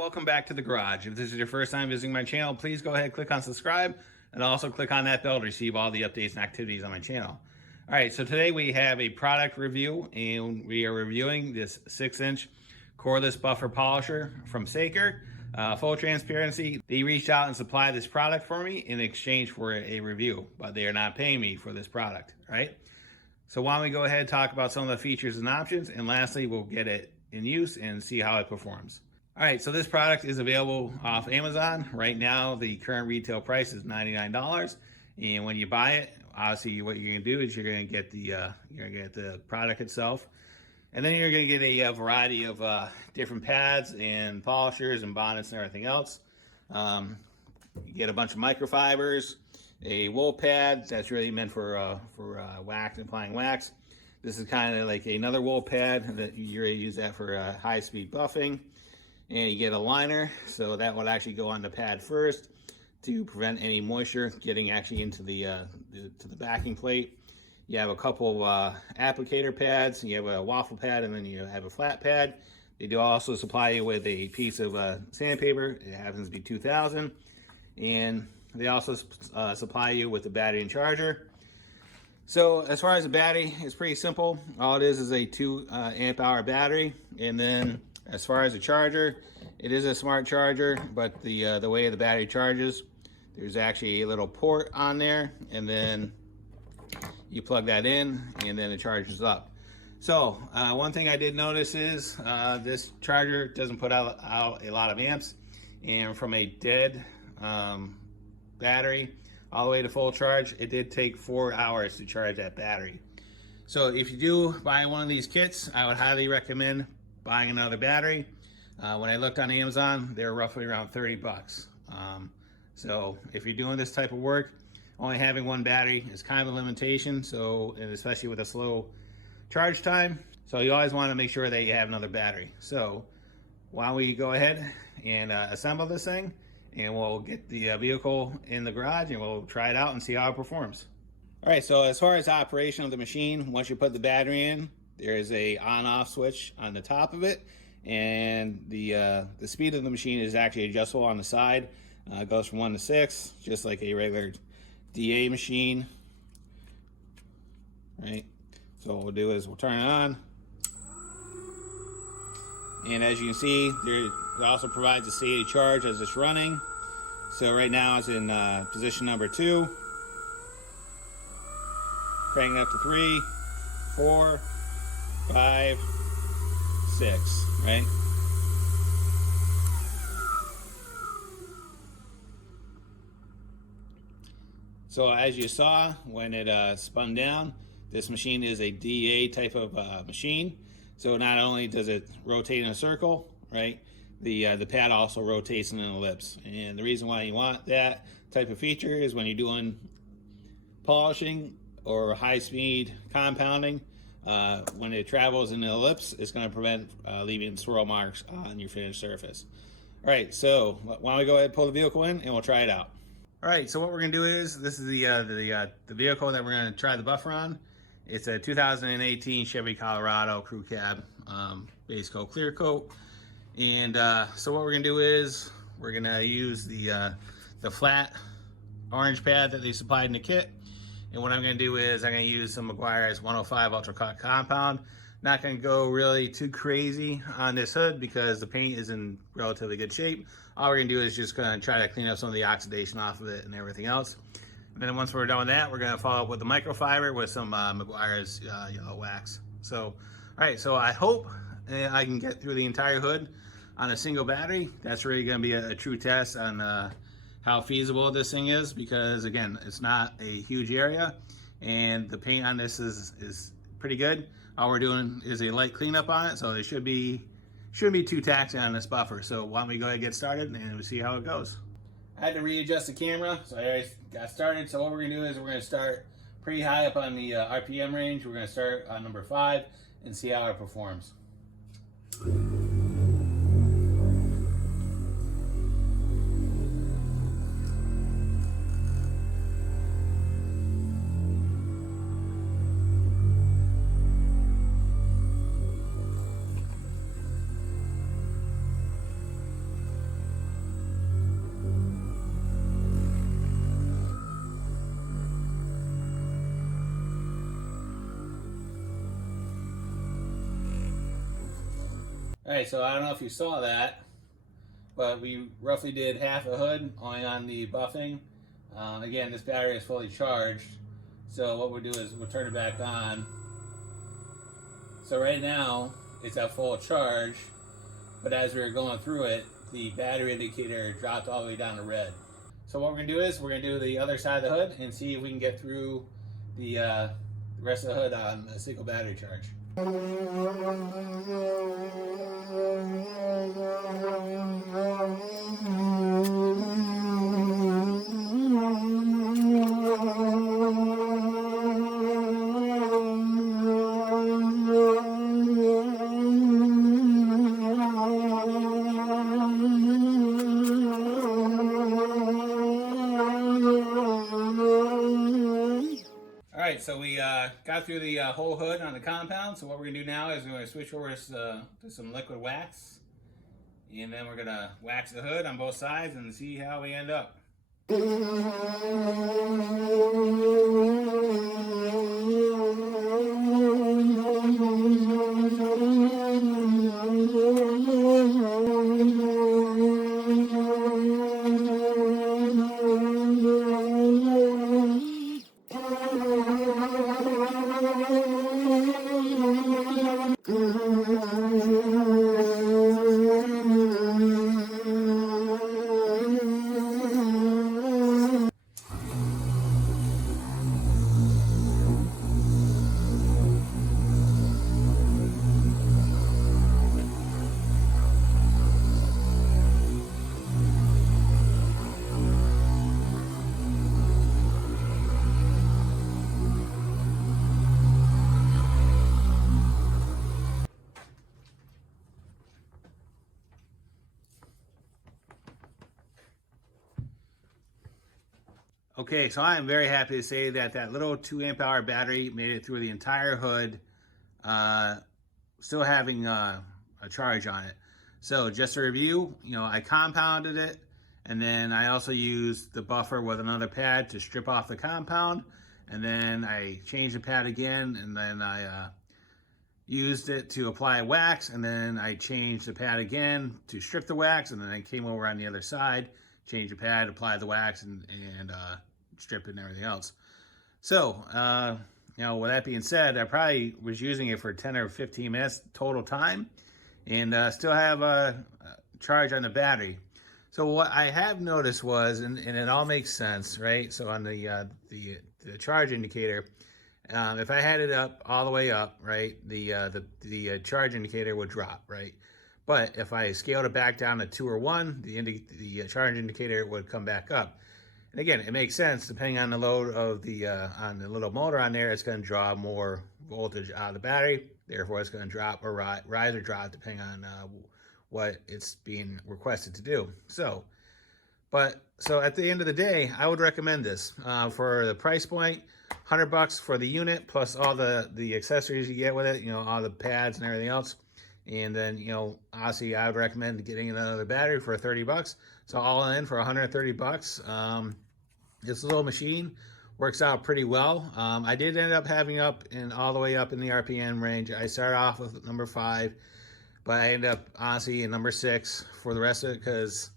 welcome back to the garage. If this is your first time visiting my channel, please go ahead, click on subscribe, and also click on that bell to receive all the updates and activities on my channel. All right, so today we have a product review, and we are reviewing this 6-inch cordless buffer polisher from SAKER. Full transparency, they reached out and supplied this product for me in exchange for a review, but they are not paying me for this product, right? So why don't we go ahead and talk about some of the features and options, and lastly, we'll get it in use and see how it performs. All right, so this product is available off Amazon. Right now, the current retail price is $99. And when you buy it, obviously what you're gonna do is you're gonna get the product itself. And then you're gonna get a variety of different pads and polishers and bonnets and everything else. You get a bunch of microfibers, a wool pad that's really meant for wax and applying wax. This is kind of like another wool pad that you're gonna use that for high-speed buffing. And you get a liner, so that would actually go on the pad first to prevent any moisture getting actually into the backing plate. You have a couple applicator pads, you have a waffle pad, and then you have a flat pad. They do also supply you with a piece of sandpaper. It happens to be 2000. And they also supply you with a battery and charger. So as far as the battery, it's pretty simple. All it is a 2 amp hour battery. And then as far as the charger, it is a smart charger, but the way the battery charges, there's actually a little port on there, and then you plug that in, and then it charges up. So one thing I did notice is this charger doesn't put out a lot of amps, and from a dead battery all the way to full charge, it did take 4 hours to charge that battery. So if you do buy one of these kits, I would highly recommend buying another battery. When I looked on Amazon, they were roughly around 30 bucks. So if you're doing this type of work, only having one battery is kind of a limitation, so, and especially with a slow charge time. So you always want to make sure that you have another battery. So why don't we go ahead and assemble this thing, and we'll get the vehicle in the garage and we'll try it out and see how it performs. All right, so as far as operation of the machine, once you put the battery in, there is a on-off switch on the top of it, and the speed of the machine is actually adjustable on the side. It goes from 1 to 6, just like a regular DA machine. Right. So what we'll do is we'll turn it on, and as you can see, it also provides a stated charge as it's running. So right now it's in position number 2. Cranking up to 3, 4, 5, 6, right? So as you saw, when it spun down, this machine is a DA type of machine. So not only does it rotate in a circle, right? The pad also rotates in an ellipse. And the reason why you want that type of feature is when you're doing polishing or high-speed compounding, when it travels in an ellipse, it's going to prevent leaving swirl marks on your finished surface. All right, so why don't we go ahead and pull the vehicle in and we'll try it out. All right, so what we're going to do is, this is the vehicle that we're going to try the buffer on. It's a 2018 Chevy Colorado Crew Cab base coat, clear coat. And so what we're going to do is we're going to use the flat orange pad that they supplied in the kit. And what I'm going to do is I'm going to use some Meguiar's 105 Ultra Cut Compound. Not going to go really too crazy on this hood because the paint is in relatively good shape. All we're going to do is just going to try to clean up some of the oxidation off of it and everything else. And then once we're done with that, we're going to follow up with the microfiber with some Meguiar's yellow wax. So, all right, so I hope I can get through the entire hood on a single battery. That's really going to be a true test on how feasible this thing is, because again, it's not a huge area and the paint on this is pretty good. All we're doing is a light cleanup on it, so it shouldn't be too taxing on this buffer. So why don't we go ahead and get started and we'll see how it goes. I had to readjust the camera, so I already got started. So what we're gonna do is we're gonna start pretty high up on the RPM range. We're gonna start on number 5 and see how it performs. All right, so I don't know if you saw that, but we roughly did half a hood only on the buffing. Again, this battery is fully charged, so what we'll do is we'll turn it back on. So right now it's at full charge, but as we were going through it, the battery indicator dropped all the way down to red. So what we're gonna do is we're gonna do the other side of the hood and see if we can get through the rest of the hood on a single battery charge. Alright, so we got through the whole hood on the compound. So what we're going to do now is we're going to switch over to some liquid wax. And then we're going to wax the hood on both sides and see how we end up. Okay, so I am very happy to say that that little 2 amp hour battery made it through the entire hood, still having a charge on it. So just to review, I compounded it, and then I also used the buffer with another pad to strip off the compound, and then I changed the pad again, and then I used it to apply wax, and then I changed the pad again to strip the wax, and then I came over on the other side, changed the pad, applied the wax, and strip it and everything else. So, with that being said, I probably was using it for 10 or 15 minutes total time, and still have a charge on the battery. So what I have noticed was, and it all makes sense, right? So on the charge indicator, if I had it up all the way up, right, the charge indicator would drop, right? But if I scaled it back down to 2 or 1, the charge indicator would come back up. And again, it makes sense depending on the load of the on the little motor on there. It's going to draw more voltage out of the battery. Therefore, it's going to drop or rise or drop depending on what it's being requested to do. So at the end of the day, I would recommend this for the price point. $100 for the unit plus all the accessories you get with it. All the pads and everything else. And then, honestly, I would recommend getting another battery for $30. So all in for $130. This little machine works out pretty well. I did end up having all the way up in the RPM range. I started off with number 5, but I ended up honestly in number 6 for the rest of it because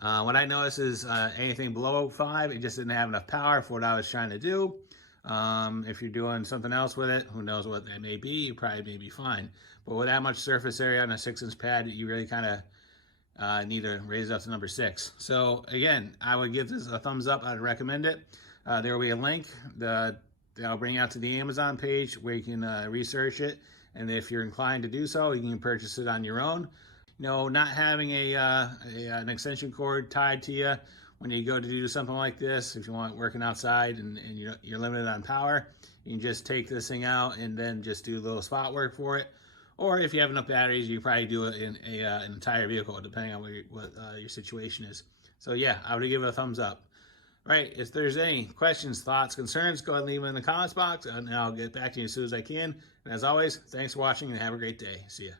what I noticed is anything below 5, it just didn't have enough power for what I was trying to do. If you're doing something else with it, who knows what that may be, you probably may be fine. But with that much surface area on a 6-inch pad, you really kind of need to raise it up to number 6. So again, I would give this a thumbs up. I'd recommend it. There will be a link that I'll bring out to the Amazon page where you can research it. And if you're inclined to do so, you can purchase it on your own. Not having an extension cord tied to you when you go to do something like this, if you want working outside and you're limited on power, you can just take this thing out and then just do a little spot work for it. Or if you have enough batteries, you probably do it in an entire vehicle, depending on what your situation is. So yeah, I would give it a thumbs up. All right, if there's any questions, thoughts, concerns, go ahead and leave them in the comments box, and I'll get back to you as soon as I can. And as always, thanks for watching and have a great day. See ya.